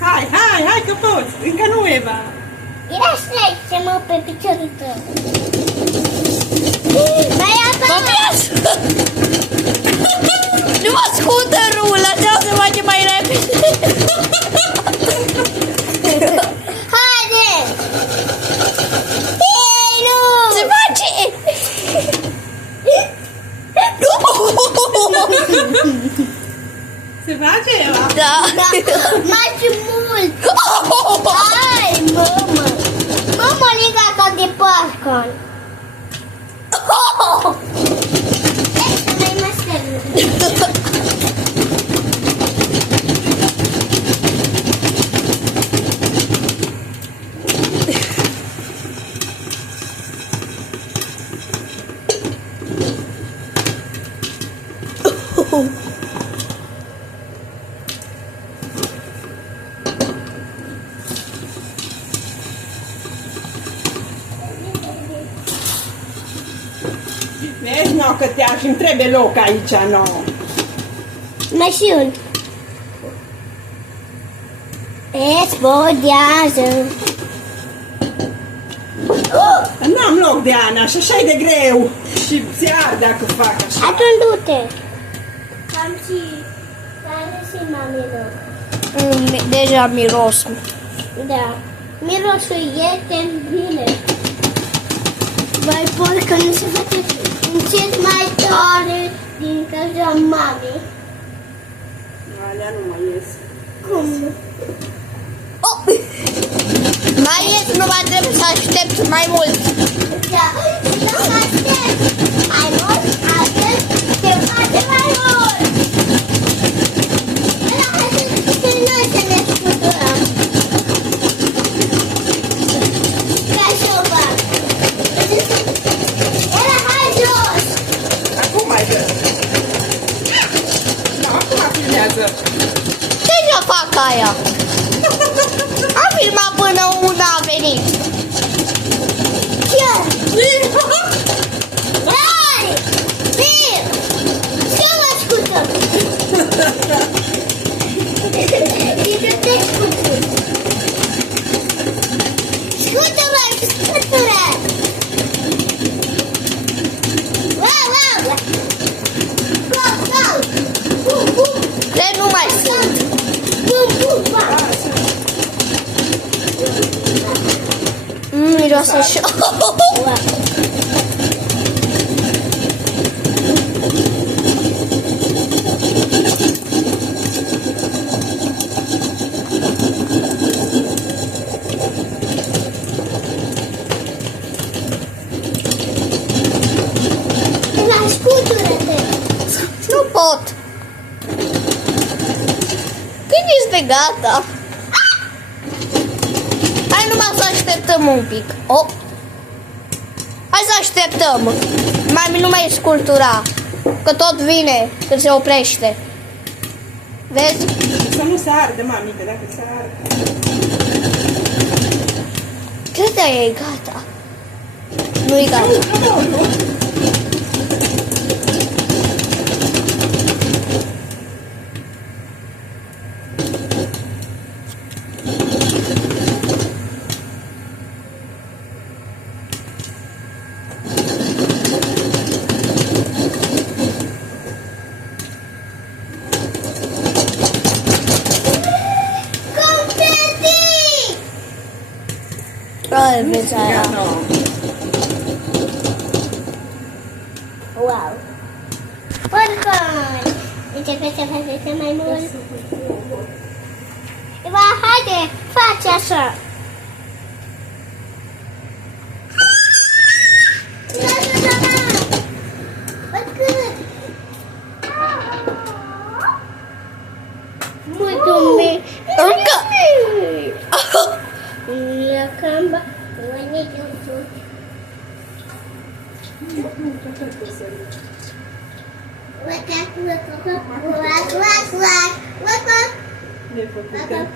Hai că poți! Încă nu, Eva! Era strece-mă pe piciorul tău. Mai apă! Nu mă scuterul, lăsa să face mai repede. Haide! Ei, nu! Se face! Se face, Eva? Da. Mai mult! Hai, mamă! Mamă, liga ca de parcă! Să mai mă stăru. Vezi, nu, că te-aș îmi trebuie loc aici, nu. Mai și un. Explodează. N-am loc de Ana și așa e de greu. Și se arde dacă fac așa. Atunci du-te. Cam și... Care și mami loc. Deja miros. Da. Mirosul este bine. Vai, porcă nu se face încet mai tare din cauza mamei. Alea nu mai ies. Cum? Oh! Mai ies, nu mai trebuie să aștept mai mult. Da, dacă aștept mai mult, atunci se face mai mult. Ăla, hai să noi să ne scuturăm. Ca și o fac. Ăla, hai jos. Acum mai dă. Nu, acum filmează. Ce să fac aia? Am filmat până una a venit. Ce? Hai! Vin! Ce mă scutăm? Și să te scuturi. Scută-mă, scutură! Wow! Go! Bum, bum! De nu mai sunt. Bum! Miroase așa. La scutură-te! Nu pot. Când este gata? Hai numai să așteptăm un pic. Oh. Hai să așteptăm. Mami nu mai sculptura. Că tot vine când se oprește. Vezi? Să nu se arde, mami, că dacă se arde. Cred că e gata. Nu e gata. Nu. Ai, vezi aia. Gata. Wow! Porconi! Începe să faceți mai mult. Eva, haide, faci așa. Mulțumesc! Încă. La camba, mâine de-o Wak, wak, wak, wak, wak, wak, wak, wak, wak. Ne-ai făcut.